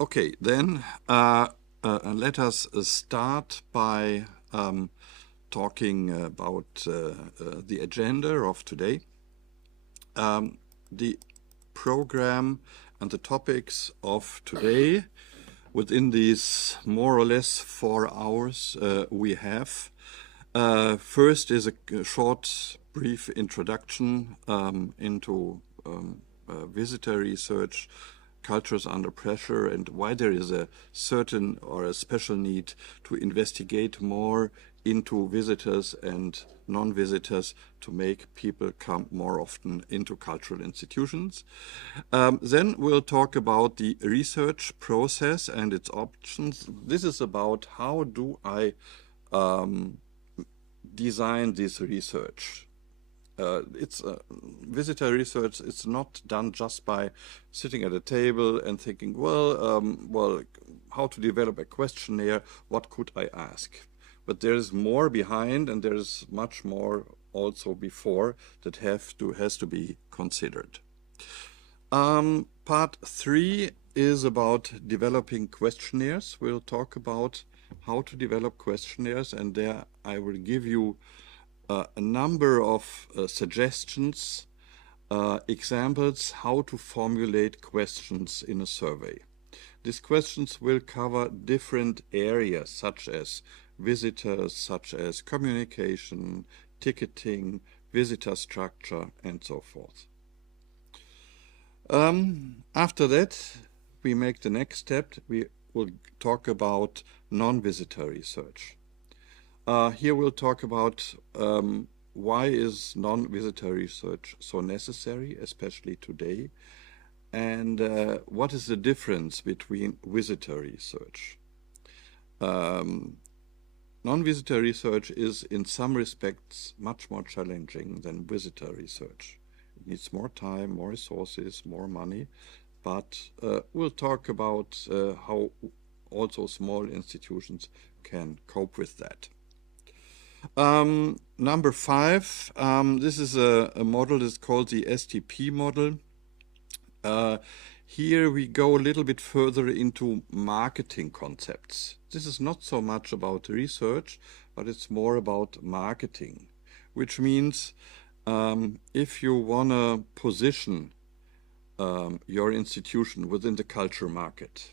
Okay, then let us start by talking about the agenda of today. The program and the topics of today within these more or less 4 hours we have. First is a short, brief introduction into visitor research, cultures under pressure, and why there is a certain or a special need to investigate more into visitors and non-visitors to make people come more often into cultural institutions. Then we'll talk about the research process and its options. This is about how do I design this research. It's visitor research. It's not done just by sitting at a table and thinking, well, how to develop a questionnaire? What could I ask? But there is more behind, and there is much more also before that has to be considered. Part 3 is about developing questionnaires. We'll talk about how to develop questionnaires, and there I will give you a number of suggestions, examples how to formulate questions in a survey. These questions will cover different areas such as visitors, such as communication, ticketing, visitor structure, and so forth. After that, we make the next step. We will talk about non-visitor research. Here we'll talk about why is non-visitor research so necessary, especially today, and what is the difference between visitor research. Non-visitor research is in some respects much more challenging than visitor research. It needs more time, more resources, more money, but we'll talk about how also small institutions can cope with that. Number 5, this is a model that's called the STP model. Here we go a little bit further into marketing concepts. This is not so much about research, but it's more about marketing, which means if you want to position your institution within the culture market,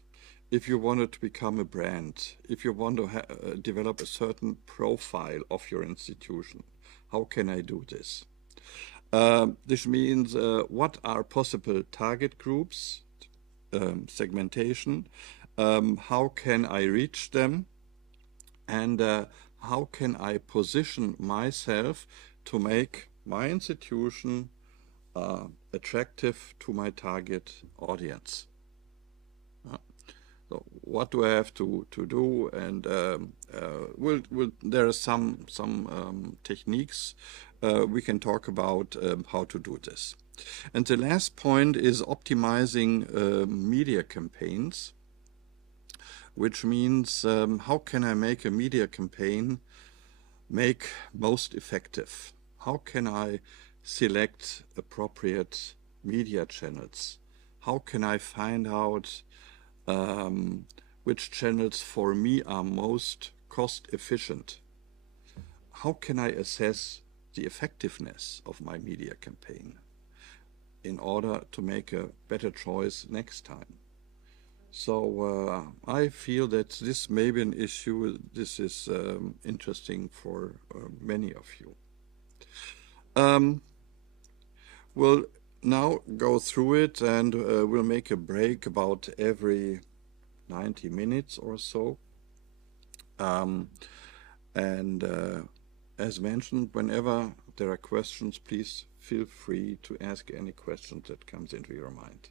if you want it to become a brand, if you want to develop a certain profile of your institution, how can I do this? This means what are possible target groups, segmentation, how can I reach them, and how can I position myself to make my institution attractive to my target audience. So what do I have to do? And there are some techniques we can talk about how to do this. And the last point is optimizing media campaigns, which means how can I make a media campaign make most effective? How can I select appropriate media channels? How can I find out which channels for me are most cost efficient? How can I assess the effectiveness of my media campaign in order to make a better choice next time? So I feel that this may be an issue. This is interesting for many of you. We'll now go through it, and we'll make a break about every 90 minutes or so. As mentioned, whenever there are questions, please feel free to ask any questions that comes into your mind.